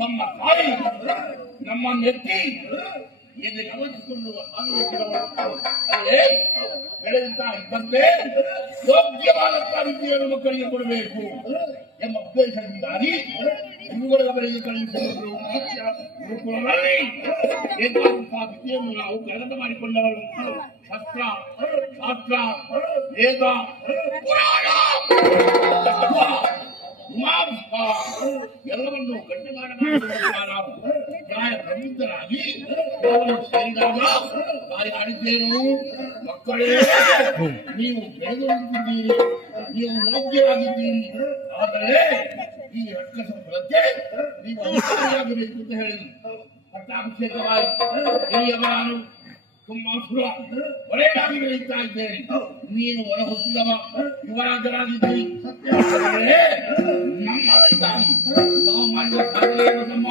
ನಮ್ಮ ತಾಯಿ ನಮ್ಮ ನೆತ್ತಿ ಎಂದು ಗಮನಿಸಿಕೊಂಡು ಬೆಳೆದಂತಹ ಇದ್ದಂತೆ ಯೋಗ್ಯವಾದಂತಹ ವಿದ್ಯೆಯನ್ನು ಮಕ್ಕಳಿಗೆ ಕೊಡಬೇಕು ಎಂಬ ಉದ್ದೇಶದಿಂದಾಗಿ ಗುರುಗಳ ಬಳಿಗೆ ಕಳುಹಿಸಿದರು. ಗುರುಕುಲದಲ್ಲಿ ಬೇಕಾದಂತಹ ವಿದ್ಯೆಯನ್ನು ನಾವು ಕರಗತ ಮಾಡಿಕೊಂಡವರು. ಶಸ್ತ್ರ ಶಾಸ್ತ್ರ ವೇದ ಪುರಾಣ ಎಲ್ಲವನ್ನು ಗಟ್ಟಿ ನಾವು ನ್ಯಾಯ ಪ್ರಬುದ್ಧರಾಗಿ ಸೇರಿದಾಗ ಆಡಿದ್ದೇನು ಮಕ್ಕಳೇ, ನೀವು ಬೆಳೆದುಕೊಂಡಿದ್ದೀರಿ, ನೀವು ಯೋಗ್ಯರಾಗಿದ್ದೀರಿ. ಆದರೆ ಈ ರಕ್ಷಸ ಫಲಕ್ಕೆ ನೀವು ಅನುಸಾರಿಯಾಗಬೇಕು ಅಂತ ಹೇಳಿದ್ರು. ಪಟ್ಟಾಭಿಷೇಕವಾಯಿತು. ಹಿರಿಯವರು ಸುಮ್ಮಾಸುರ ಒಳ್ಳೆಯದಾಗಿ ಬೆಳೀತಾ ಇದ್ದೇನೆ. ನೀನು ಹೊರ ಹುಟ್ಟಿದವ ಯುವರಾಜರಾಗಿದ್ದೀರಿ. ನಮ್ಮ ನಾವು ಮಾಡಿದ ಸಾಧನೆ ನಮ್ಮ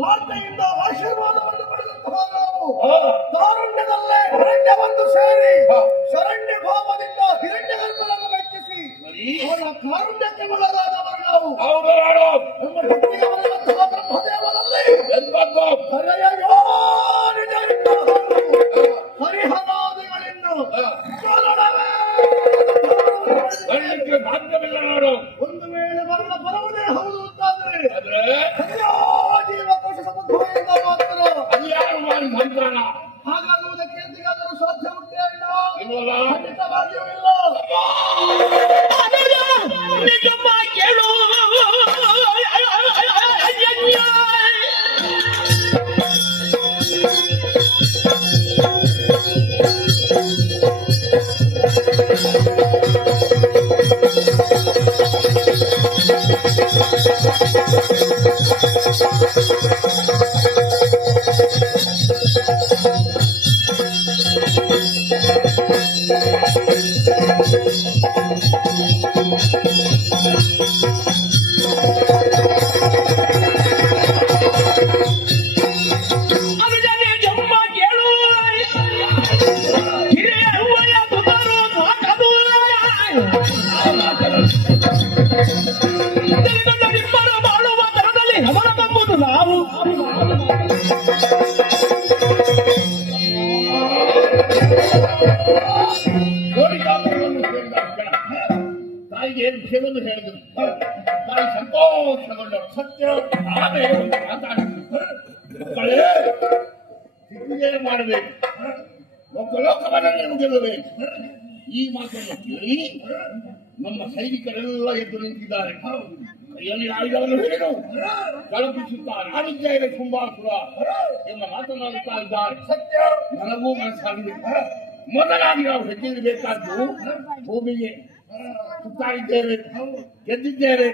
ವಾರ್ತೆಯಿಂದ ಆಶೀರ್ವಾದವನ್ನು ಪಡೆದಂತಹ ನಾವು ತಾರುಣ್ಯದಲ್ಲೇ ಅರಣ್ಯವನ್ನು ಸೇರಿ ಶರಣ್ಯ ಭಾವದಿಂದ ಹಿರಣ್ಯ ಗರ್ಭವನ್ನು ಮೆಚ್ಚಿಸಿ ಅವರ ಕಾರುಣ್ಯಕ್ಕೆ ಒಳಗಾದವರು ನಾವು. ನಮ್ಮ ಹುಟ್ಟಿಗೆ ಬರೆದಂತಹ ಬ್ರಹ್ಮದೇವರಲ್ಲಿ ಹರಿಹರಾದಿಗಳಿಂದ ಒಂದು ವೇಳೆ ಮರಣ ಬರುವುದೇ ಹೌದು ಅಂತಾದ್ರೆ ಜೀವಕೋಶ ಸಮುದಾಯದಿಂದ ಮಾತ್ರ ಹಾಗಾಗುವುದಕ್ಕೆ ಎಂದಿಗಾದರೂ ಸಾಧ್ಯ ಉಂಟೇ? ಇಲ್ಲ, ಖಂಡಿತವಾಗಿಯೂ ಇಲ್ಲ. ನಿಮ್ಮನ್ನು ಮಾಡುವ ದರದಲ್ಲಿ ಅವರವೆಂಬುದು ನಾವು ಕೋರಿಕಾಪುರವನ್ನು ಸೇರಿದ ಜನ ತಾಯಿಗೆ ಏನು ವಿಷಯವನ್ನು ಹೇಳಿದರು. ತಾಯಿ ಸಂತೋಷಗೊಂಡರು. ಸತ್ಯ ಆಮೇಲೆ ಒಂದು ಮಾತಾಡಿದ್ರು. ಮಕ್ಕಳೇ, ದಿಗ್ವಿಜಯ ಮಾಡಬೇಕು, ಲೋಕಲೋಕವನ್ನು ಗೆಲ್ಲಬೇಕು. ಈ ಮಾತನ್ನು ಕೇಳಿ ನಮ್ಮ ಸೈನಿಕರೆಲ್ಲ ಎದ್ದು ನಿಂತಿದ್ದಾರೆ. ಕೈಯಲ್ಲಿ ಆಯುಧವನ್ನು ಹಿಡಿದು ಕಳಪಿಸುತ್ತಾರೆ. ನಾನಿದ್ದೇನೆ ಶುಂಭಾಸುರ ಎಂಬ ಮಾತನಾಡುತ್ತಾ ಇದ್ದಾರೆ. ಸತ್ಯ ನನಗೂ ಮನಸ್ಸಾಗಿದೆ. ಮೊದಲಾಗಿ ನಾವು ಹೆಜ್ಜೆಯಿಡಬೇಕಾದ್ದು ಭೂಮಿಗೆ ಸುತ್ತಾಡಿದ್ದೇವೆ, ಗೆದ್ದಿದ್ದೇವೆ.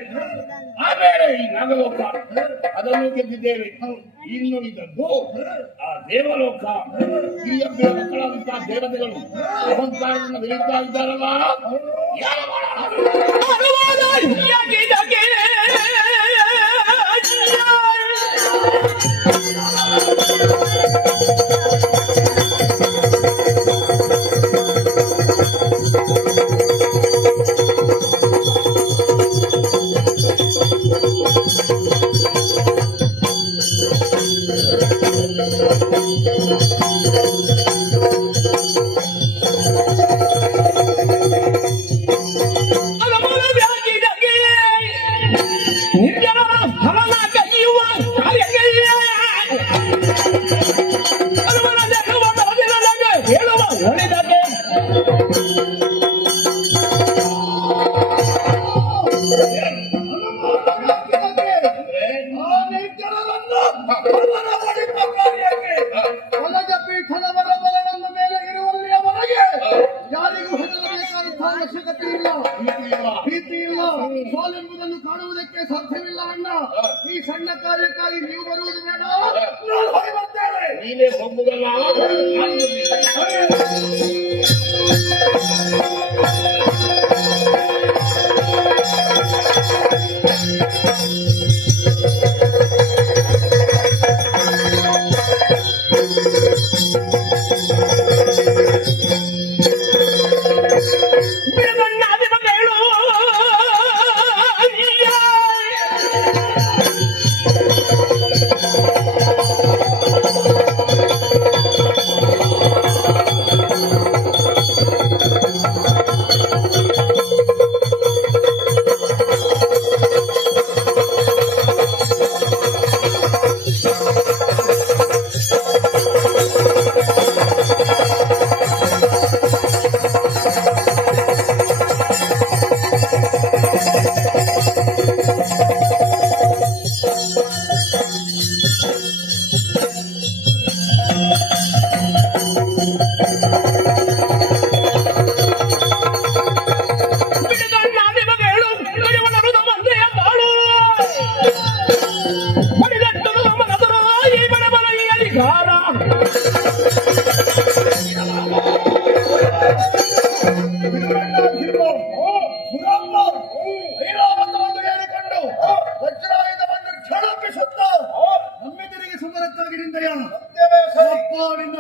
ಆಮೇಲೆ ಈ ನಾಗಲೋಕ ಅದನ್ನು ಗೆದ್ದಿದ್ದೇವೆ. ಇನ್ನು ಇದದ್ದು ಆ ದೇವಲೋಕ. ಹಿರಿಯಬ್ಬರ ಮಕ್ಕಳಾದಂತಹ ದೇವತೆಗಳು ಅಹಂಕಾರವನ್ನು ಬೆಳೀತಾ ಇದ್ದಾರಲ್ಲ. ಯಾವ ಸೋಲೆಂಬುದನ್ನು ಕಾಣುವುದಕ್ಕೆ ಸಾಧ್ಯವಿಲ್ಲ ಅಣ್ಣ. ಈ ಸಣ್ಣ ಕಾರ್ಯಕ್ಕಾಗಿ ನೀವು ಬರುವುದು ಬೇಡ. ಬರ್ತೇವೆ. ನೀನೇ ಹೋಗುವುದಲ್ಲ.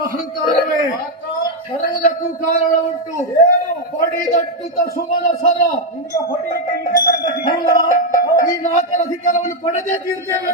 ಅಹಂಕಾರವೇ ಬರುವುದಕ್ಕೂ ಕಾರಣ ಉಂಟು. ಪಡಿದಟ್ಟುತ್ತ ಸುಮನ ಸರ ಈ ನಾಲ್ಕರ ಅಧಿಕಾರವನ್ನು ಪಡೆದೇ ತೀರ್ತೇವೆ.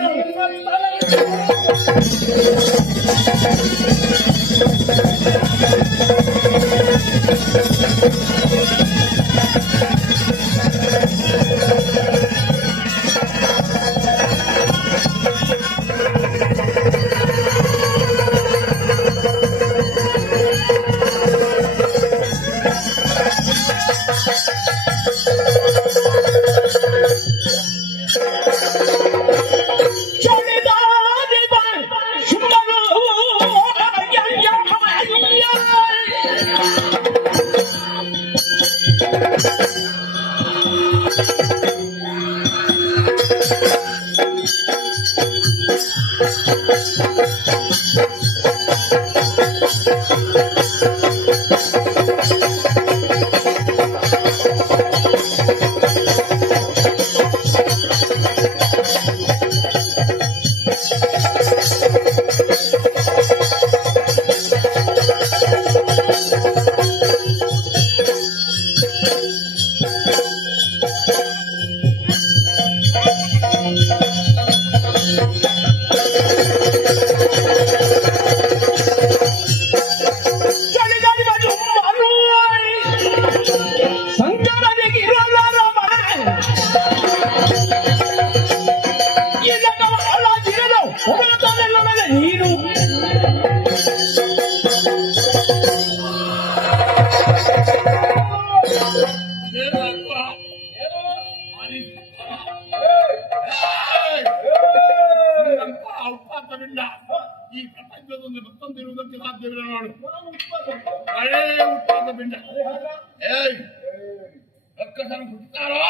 ರಾಕ್ಷಸರು ಹುಟ್ಟುತ್ತಾರೋ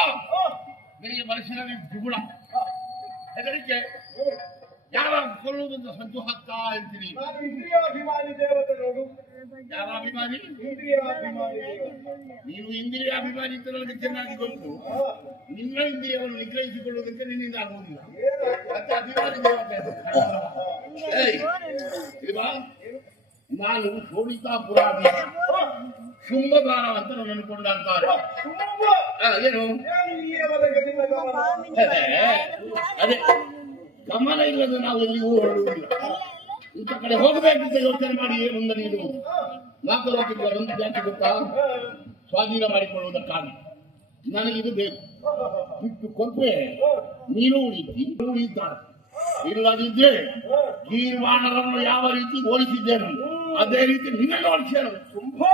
ನಿನಗೆ ಮನಸ್ಸಿನಲ್ಲಿ ದುಗುಡ ಹೆದರಿಕೆ ಯಾವಾಗ ಕೊಲ್ಲುವುದಂತ ಸಂಚು ಹಾಕ್ತಾ ಇರ್ತೀನಿ. ನಾನು ಇಂದ್ರಿಯಾಭಿಮಾನಿ ದೇವತೆ ನೋಡು. ಯಾವ ಅಭಿಮಾನಿ? ಇಂದ್ರಿಯಾಭಿಮಾನಿ ದೇವತೆ. ನೀವು ಇಂದ್ರಿಯ ಅಭಿಮಾನಿ ಅಂತ ನನಗೆ ಚೆನ್ನಾಗಿ ಗೊತ್ತು. ನಿನ್ನ ಇಂದ್ರಿಯವನ್ನು ನಿಗ್ರಹಿಸಿಕೊಳ್ಳುವುದಕ್ಕೆ ನಿನ್ನಿಂದ ಆಗುವುದಿಲ್ಲ. ಮತ್ತೆ ಅಭಿಮಾನಿ ದೇವತೆ ಏಯ್ ಇಲ್ವಾ? ನಾನು ಶೋಣಿತಾಪುರಾದಿ ಶುಂಭಗಾರ ಅಂತ ನನ್ನನ್ನು ಕೊಂಡಾಡ್ತಾರೆ. ಏನು ಅದೇ ಗಮನ ಇಲ್ಲದ ನಾವು ಎಲ್ಲಿಗೂ ಹೊರಡುವುದಿಲ್ಲ. ಇಂಥ ಕಡೆ ಹೋಗಬೇಕಂತ ಯೋಚನೆ ಮಾಡಿ ಮುಂದೆ ನೀಡುವುದು. ನಾಲ್ಕು ಲೋಕಗಳ ಒಂದು ಜಾತಿ ಗೊತ್ತಾ? ಸ್ವಾಧೀನ ಮಾಡಿಕೊಳ್ಳುವುದಕ್ಕಾಗಿ ನನಗಿದು ಬೇಕು. ಬಿಟ್ಟು ಕೊಟ್ಟರೆ ನೀನು ಉಳಿತಾರೆ. ಇಲ್ಲದಿದ್ದರೆ ಗೀರ್ವಾಣರನ್ನು ಯಾವ ರೀತಿ ಓಡಿಸಿದ್ದೇನೆ ಅದೇ ರೀತಿ ನಿನ್ನನ್ನು ಓಡಿಸ್ಯಾರ. ತುಂಬಾ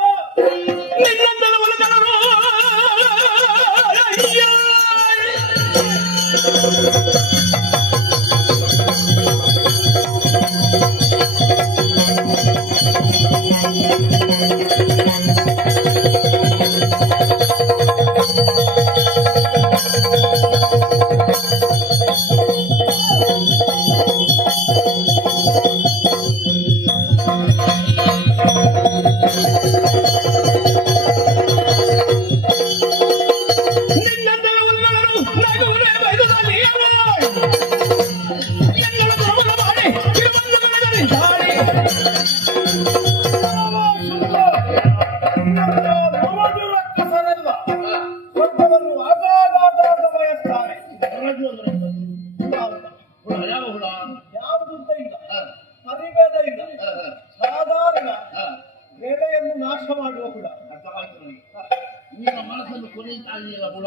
ಮನಸ್ಸನ್ನು ಕೊನೆಯುತ್ತಾ ಇದೆಯಲ್ಲ ಹುಳ.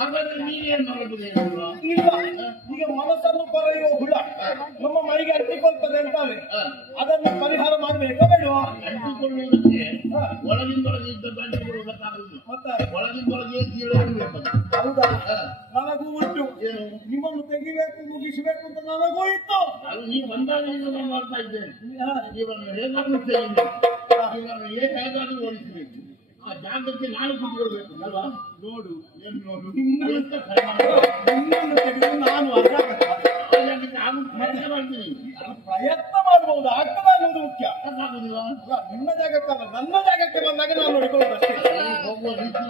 ಹಾಗಾದ್ರೆ ನೀನೇನ್ ಮಾಡಬಹುದು? ಈಗ ಮನಸ್ಸನ್ನು ಕೊರೆಯುವ ಹುಳ ನಮ್ಮ ಮೈಗೆ ಅಂಟಿಕೊಳ್ತದೆ ಅಂತಾರೆ. ಅದನ್ನು ಪರಿಹಾರ ಮಾಡಬೇಕಾ ಬೇಡವಾ? ಅಂಟಿಕೊಳ್ಳುವುದಕ್ಕೆ ಒಳಗಿಂದೊಳಗೆ ಇದ್ದದ್ದು ಅಂಟಿಕೊಳ್ಳುವುದಕ್ಕಾಗುವುದಿಲ್ಲ. ಮತ್ತೆ ಒಳಗಿಂದೊಳಗೆ ಜೀವಬೇಕು. ಹೌದಾ? ನನಗೂ ಉಂಟು. ನಿಮ್ಮನ್ನು ತೆಗಿಬೇಕು ಮುಗಿಸಬೇಕು ಅಂತ ನನಗೂ ಇತ್ತು. ಅದು ನೀವು ಬಂದಾಗ ನಾನು ಮಾಡ್ತಾ ಇದ್ದೇನೆ. ಇವರನ್ನು ಹೇಗಾದ್ರೂ ತೆಗಿಬೇಕು, ಇವರನ್ನು ಹೇಗಾದ್ರೂ ಓಡಿಸಬೇಕು. ಆ ಜಾಗಕ್ಕೆ ನಾನು ಕೂತ್ಕೊಳ್ಬೇಕು ಅಲ್ವಾ? ನೋಡು ಏನು ನೋಡು, ನಿನ್ನನ್ನು ತೆಗೆದು ನಾನು ಮಾಡ್ತೀನಿ. ಪ್ರಯತ್ನ ಮಾಡಬಹುದು, ಆಗ್ತದ ಅನ್ನೋದು ಮುಖ್ಯ. ಆಗುದಿಲ್ಲ. ನಿನ್ನ ಜಾಗಕ್ಕಲ್ಲ, ನನ್ನ ಜಾಗಕ್ಕೆ ಬಂದಾಗ ನಾನು ನೋಡಿಕೊಳ್ಳೋದಷ್ಟೇ. ಹೋಗುವ ರೀತಿ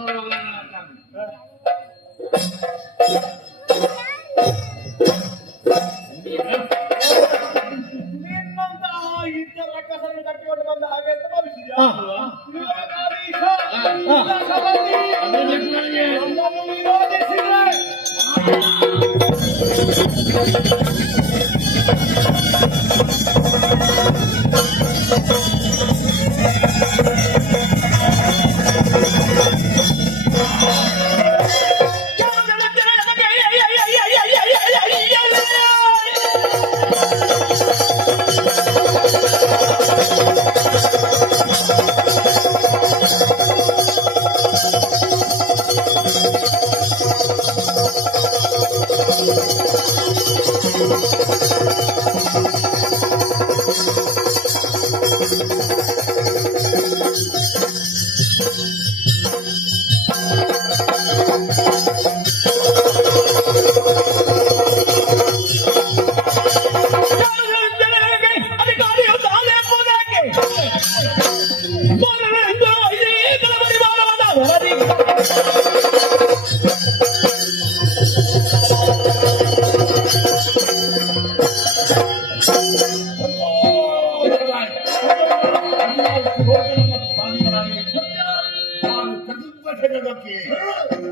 ನಿನ್ನಂತಹ ಇತರ ರಕ್ಕಸನ್ನು ಕಟ್ಟಿಕೊಂಡು ಬಂದ ಹಾಗೆ ಅಂತ ಭಾವಿಸಿದ್ಯಾ? ನನ್ನನ್ನು ವಿರೋಧಿಸಿದ್ರೆ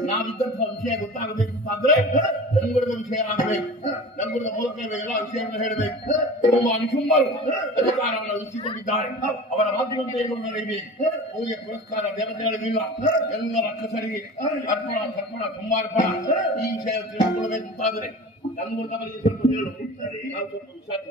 ನಾವಿದ್ದಂತಹ ವಿಷಯ ಗೊತ್ತಾಗಬೇಕು ಅಂತಾದ್ರೆ ನಂಗುಡದ ವಿಷಯ ಆಗಬೇಕು. ನಂಗುಡದ ಮೂಲಕ ಎಲ್ಲ ವಿಷಯವನ್ನು ಹೇಳಬೇಕು. ನಿಮ್ಮ ಅನುಶುಂಭರು ಅಧಿಕಾರವನ್ನು ವಹಿಸಿಕೊಂಡಿದ್ದಾರೆ. ಅವರ ಮಾಧ್ಯಮತೆಯನ್ನು ನಡೆಯಬೇಕು. ಪೂಜೆ ಪುರಸ್ಕಾರ ದೇವತೆಗಳಿಗಿಲ್ಲ. ಎಲ್ಲ ರಕ್ಕಸರಿಗೆ ಅರ್ಪಣ ತರ್ಪಣ ಕುಂಭಾರ್ಪಣ ಈ ವಿಷಯ ತಿಳಿದುಕೊಳ್ಳಬೇಕು ಅಂತಾದ್ರೆ ನಂಗುಡದವರಿಗೆ ಸ್ವಲ್ಪ ಹೇಳು. ನಾವು ಸ್ವಲ್ಪ ವಿಶ್ವಾಸ